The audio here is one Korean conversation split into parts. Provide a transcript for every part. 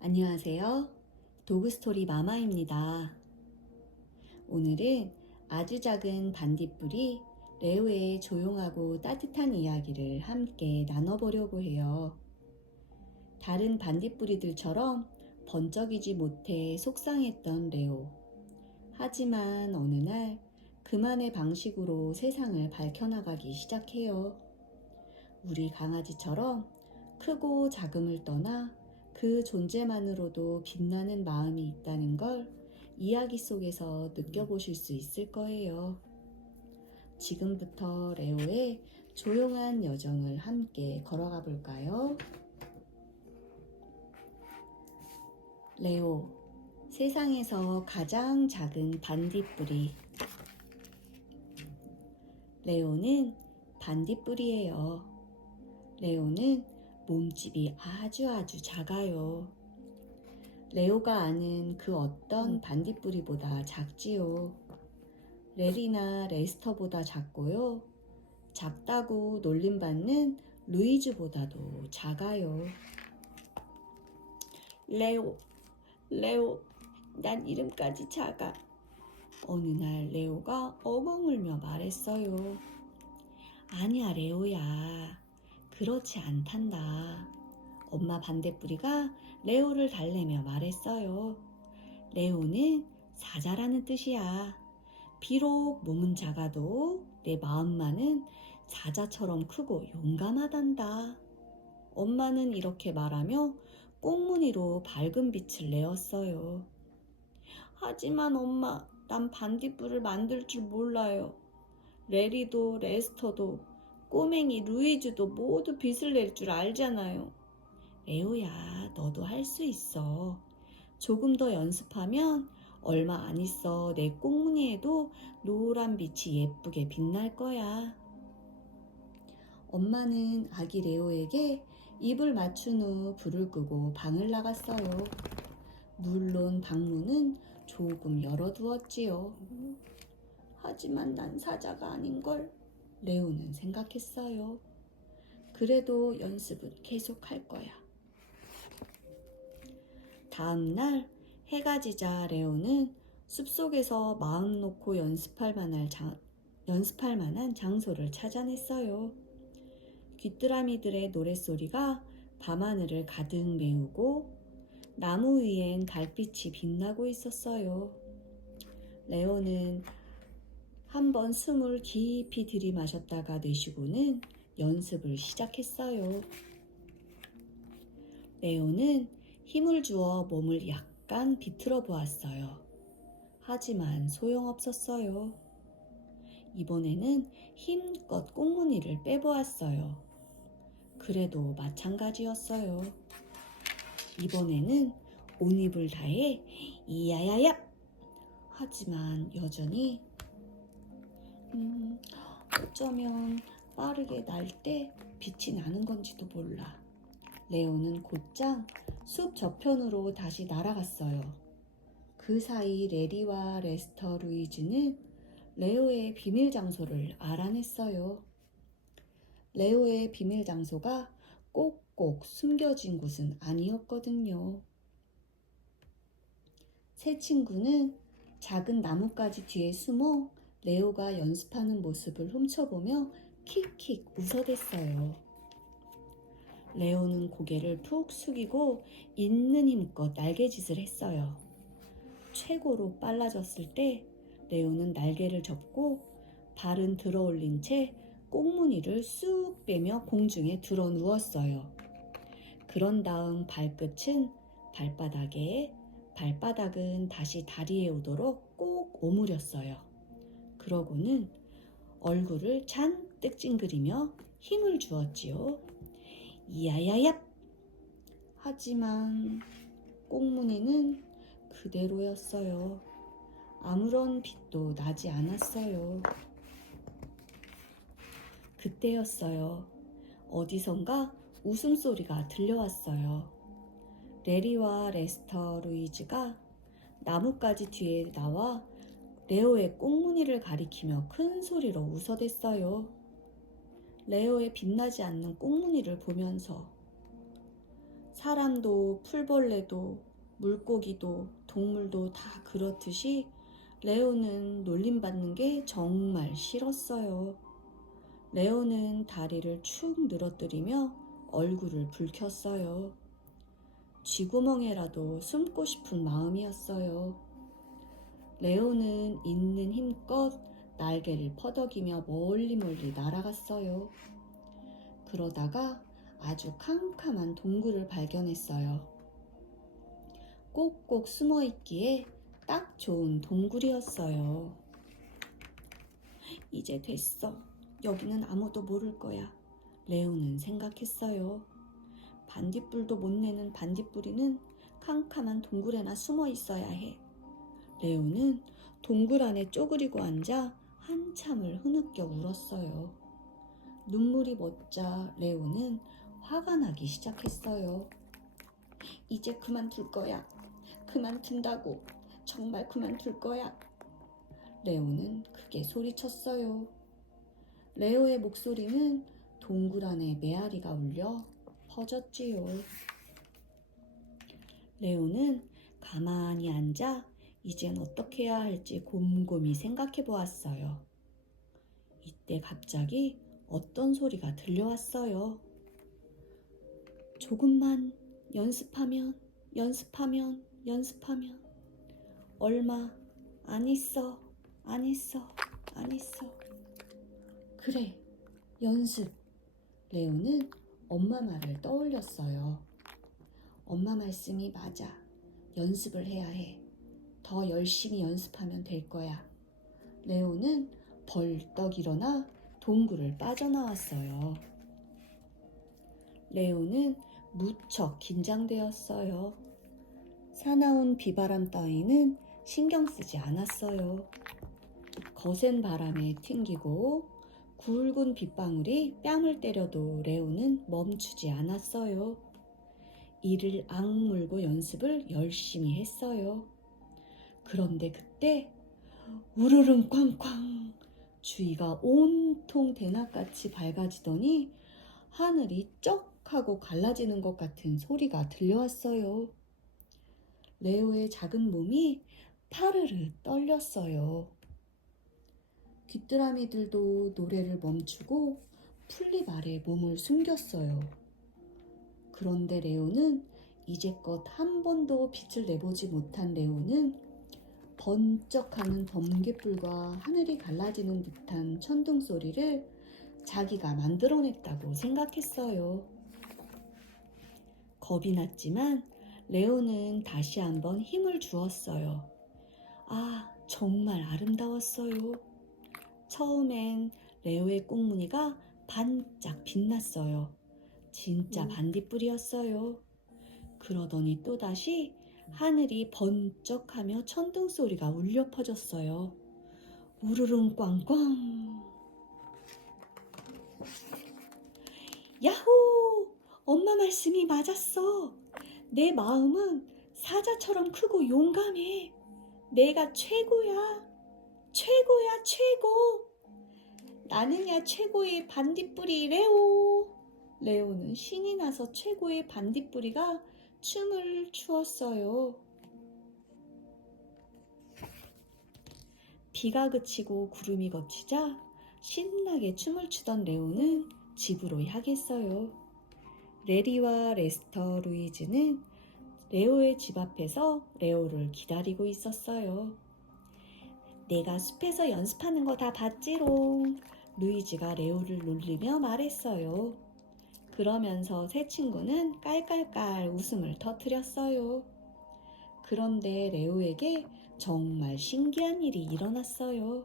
안녕하세요. 도그스토리 마마입니다. 오늘은 아주 작은 반딧불이 레오의 조용하고 따뜻한 이야기를 함께 나눠보려고 해요. 다른 반딧불이들처럼 번쩍이지 못해 속상했던 레오. 하지만 어느 날 그만의 방식으로 세상을 밝혀나가기 시작해요. 우리 강아지처럼 크고 작음을 떠나 그 존재만으로도 빛나는 마음이 있다는 걸 이야기 속에서 느껴보실 수 있을 거예요. 지금부터 레오의 조용한 여정을 함께 걸어가 볼까요? 레오, 세상에서 가장 작은 반딧불이. 레오는 반딧불이에요. 레오는 몸집이 아주 작아요. 레오가 아는 그 어떤 반딧불이보다 작지요. 레리나 레스터보다 작고요. 작다고 놀림받는 루이즈보다도 작아요. 레오, 난 이름까지 작아. 어느 날 레오가 엉엉 울며 말했어요. 아니야, 레오야. 그렇지 않단다. 엄마 반딧불이가 레오를 달래며 말했어요. 레오는 사자라는 뜻이야. 비록 몸은 작아도 내 마음만은 사자처럼 크고 용감하단다. 엄마는 이렇게 말하며 꽁무니로 밝은 빛을 내었어요. 하지만 엄마, 난 반딧불을 만들 줄 몰라요. 레리도 레스터도 꼬맹이 루이즈도 모두 빛을 낼 줄 알잖아요. 레오야, 너도 할 수 있어. 조금 더 연습하면 얼마 안 있어 내 꽁무니에도 노란 빛이 예쁘게 빛날 거야. 엄마는 아기 레오에게 입을 맞춘 후 불을 끄고 방을 나갔어요. 물론 방문은 조금 열어두었지요. 하지만 난 사자가 아닌걸. 레오는 생각했어요. 그래도 연습은 계속할 거야. 다음 날 해가 지자 레오는 숲속에서 마음 놓고 연습할 만한 장소를 찾아냈어요. 귀뚜라미들의 노랫소리가 밤하늘을 가득 메우고 나무 위엔 달빛이 빛나고 있었어요. 레오는 한번 숨을 깊이 들이마셨다가 내쉬고는 연습을 시작했어요. 레오는 힘을 주어 몸을 약간 비틀어 보았어요. 하지만 소용없었어요. 이번에는 힘껏 꽁무니를 빼보았어요. 그래도 마찬가지였어요. 이번에는 온 힘을 다해 이야야야! 하지만 여전히 어쩌면 빠르게 날 때 빛이 나는 건지도 몰라. 레오는 곧장 숲 저편으로 다시 날아갔어요. 그 사이 레리와 레스터 루이즈는 레오의 비밀 장소를 알아냈어요. 레오의 비밀 장소가 꼭꼭 숨겨진 곳은 아니었거든요. 세 친구는 작은 나뭇가지 뒤에 숨어 레오가 연습하는 모습을 훔쳐보며 킥킥 웃어댔어요. 레오는 고개를 푹 숙이고 있는 힘껏 날개짓을 했어요. 최고로 빨라졌을 때 레오는 날개를 접고 발은 들어 올린 채 꽁무니를 쑥 빼며 공중에 들어 누웠어요. 그런 다음 발끝은 발바닥에, 발바닥은 다시 다리에 오도록 꼭 오므렸어요. 그러고는 얼굴을 잔뜩 찡그리며 힘을 주었지요. 이야야야! 하지만 꽁무니는 그대로였어요. 아무런 빛도 나지 않았어요. 그때였어요. 어디선가 웃음소리가 들려왔어요. 레리와 레스터 루이즈가 나뭇가지 뒤에 나와 레오의 꽁무니를 가리키며 큰 소리로 웃어댔어요. 레오의 빛나지 않는 꽁무니를 보면서 사람도 풀벌레도 물고기도 동물도 다 그렇듯이 레오는 놀림받는 게 정말 싫었어요. 레오는 다리를 축 늘어뜨리며 얼굴을 붉혔어요. 쥐구멍에라도 숨고 싶은 마음이었어요. 레오는 있는 힘껏 날개를 퍼덕이며 멀리 날아갔어요. 그러다가 아주 캄캄한 동굴을 발견했어요. 꼭꼭 숨어 있기에 딱 좋은 동굴이었어요. 이제 됐어. 여기는 아무도 모를 거야. 레오는 생각했어요. 반딧불도 못 내는 반딧불이는 캄캄한 동굴에나 숨어 있어야 해. 레오는 동굴 안에 쪼그리고 앉아 한참을 흐느껴 울었어요. 눈물이 멎자 레오는 화가 나기 시작했어요. 이제 그만둘 거야. 그만둔다고. 정말 그만둘 거야. 레오는 크게 소리쳤어요. 레오의 목소리는 동굴 안에 메아리가 울려 퍼졌지요. 레오는 가만히 앉아 이젠 어떻게 해야 할지 곰곰이 생각해 보았어요. 이때 갑자기 어떤 소리가 들려왔어요. 조금만 연습하면 얼마 안 있어. 그래, 연습. 레오는 엄마 말을 떠올렸어요. 엄마 말씀이 맞아. 연습을 해야 해. 더 열심히 연습하면 될 거야. 레오는 벌떡 일어나 동굴을 빠져나왔어요. 레오는 무척 긴장되었어요. 사나운 비바람 따위는 신경 쓰지 않았어요. 거센 바람에 튕기고 굵은 빗방울이 뺨을 때려도 레오는 멈추지 않았어요. 이를 악물고 연습을 열심히 했어요. 그런데 그때 우르릉 쾅쾅 주위가 온통 대낮같이 밝아지더니 하늘이 쩍 하고 갈라지는 것 같은 소리가 들려왔어요. 레오의 작은 몸이 파르르 떨렸어요. 귀뚜라미들도 노래를 멈추고 풀잎 아래 몸을 숨겼어요. 그런데 레오는 이제껏 한 번도 빛을 내보지 못한 레오는 번쩍하는 번갯불과 하늘이 갈라지는 듯한 천둥 소리를 자기가 만들어냈다고 생각했어요. 겁이 났지만 레오는 다시 한번 힘을 주었어요. 아, 정말 아름다웠어요. 처음엔 레오의 꽁무니가 반짝 빛났어요. 진짜 반딧불이었어요. 그러더니 또다시 하늘이 번쩍하며 천둥 소리가 울려 퍼졌어요. 우르릉 꽝꽝. 야호! 엄마 말씀이 맞았어. 내 마음은 사자처럼 크고 용감해. 내가 최고야. 최고. 나는야 최고의 반딧불이 레오. 레오는 신이 나서 최고의 반딧불이가 춤을 추었어요. 비가 그치고 구름이 걷히자 신나게 춤을 추던 레오는 집으로 향했어요. 레리와 레스터, 루이즈는 레오의 집 앞에서 레오를 기다리고 있었어요. 내가 숲에서 연습하는 거 다 봤지롱. 루이즈가 레오를 놀리며 말했어요. 그러면서 세 친구는 깔깔깔 웃음을 터뜨렸어요. 그런데 레오에게 정말 신기한 일이 일어났어요.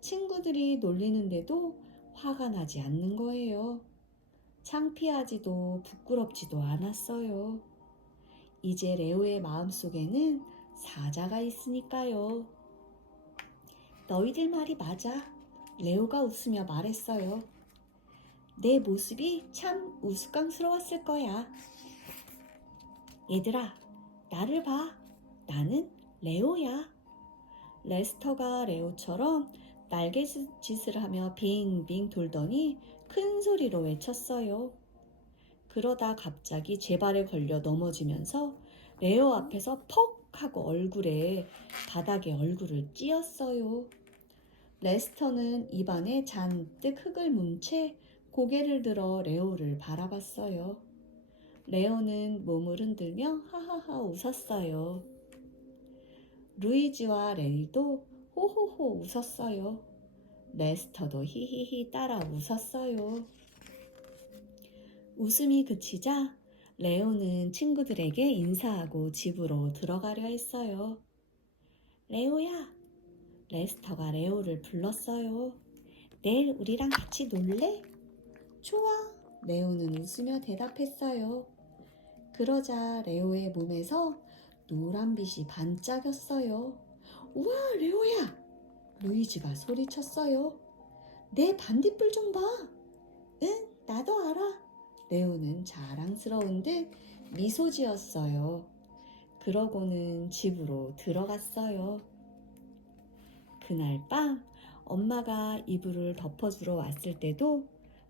친구들이 놀리는데도 화가 나지 않는 거예요. 창피하지도 부끄럽지도 않았어요. 이제 레오의 마음속에는 사자가 있으니까요. 너희들 말이 맞아. 레오가 웃으며 말했어요. 내 모습이 참 우스꽝스러웠을 거야. 얘들아, 나를 봐. 나는 레오야. 레스터가 레오처럼 날갯짓을 하며 빙빙 돌더니 큰 소리로 외쳤어요. 그러다 갑자기 제 발에 걸려 넘어지면서 레오 앞에서 퍽 하고 바닥에 얼굴을 찧었어요. 레스터는 입안에 잔뜩 흙을 문 채 고개를 들어 레오를 바라봤어요. 레오는 몸을 흔들며 하하하 웃었어요. 루이지와 레이도 호호호 웃었어요. 레스터도 히히히 따라 웃었어요. 웃음이 그치자 레오는 친구들에게 인사하고 집으로 들어가려 했어요. 레오야! 레스터가 레오를 불렀어요. 내일 우리랑 같이 놀래? 좋아! 레오는 웃으며 대답했어요. 그러자 레오의 몸에서 노란빛이 반짝였어요. 우와, 레오야! 루이지가 소리쳤어요. 내 반딧불 좀 봐! 응, 나도 알아! 레오는 자랑스러운 듯 미소 지었어요. 그러고는 집으로 들어갔어요. 그날 밤 엄마가 이불을 덮어주러 왔을 때도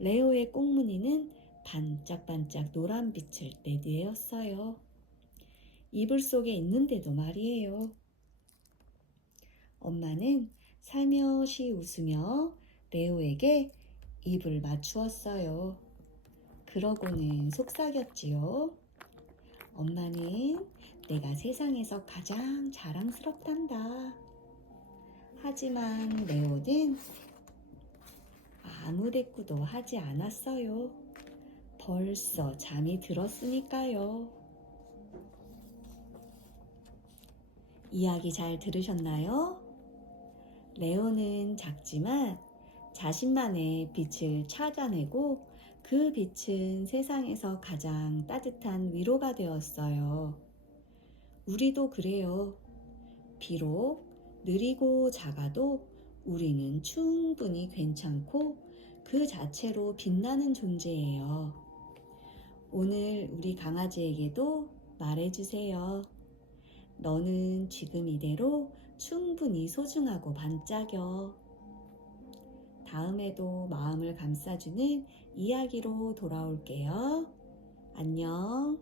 레오의 꽁무니는 반짝반짝 노란 빛을 내내었어요. 이불 속에 있는데도 말이에요. 엄마는 살며시 웃으며 레오에게 입을 맞추었어요. 그러고는 속삭였지요. 엄마는 내가 세상에서 가장 자랑스럽단다. 하지만 레오는 아무 대꾸도 하지 않았어요. 벌써 잠이 들었으니까요. 이야기 잘 들으셨나요? 레오는 작지만 자신만의 빛을 찾아내고 그 빛은 세상에서 가장 따뜻한 위로가 되었어요. 우리도 그래요. 비록 느리고 작아도 우리는 충분히 괜찮고 그 자체로 빛나는 존재예요. 오늘 우리 강아지에게도 말해주세요. 너는 지금 이대로 충분히 소중하고 반짝여. 다음에도 마음을 감싸주는 이야기로 돌아올게요. 안녕.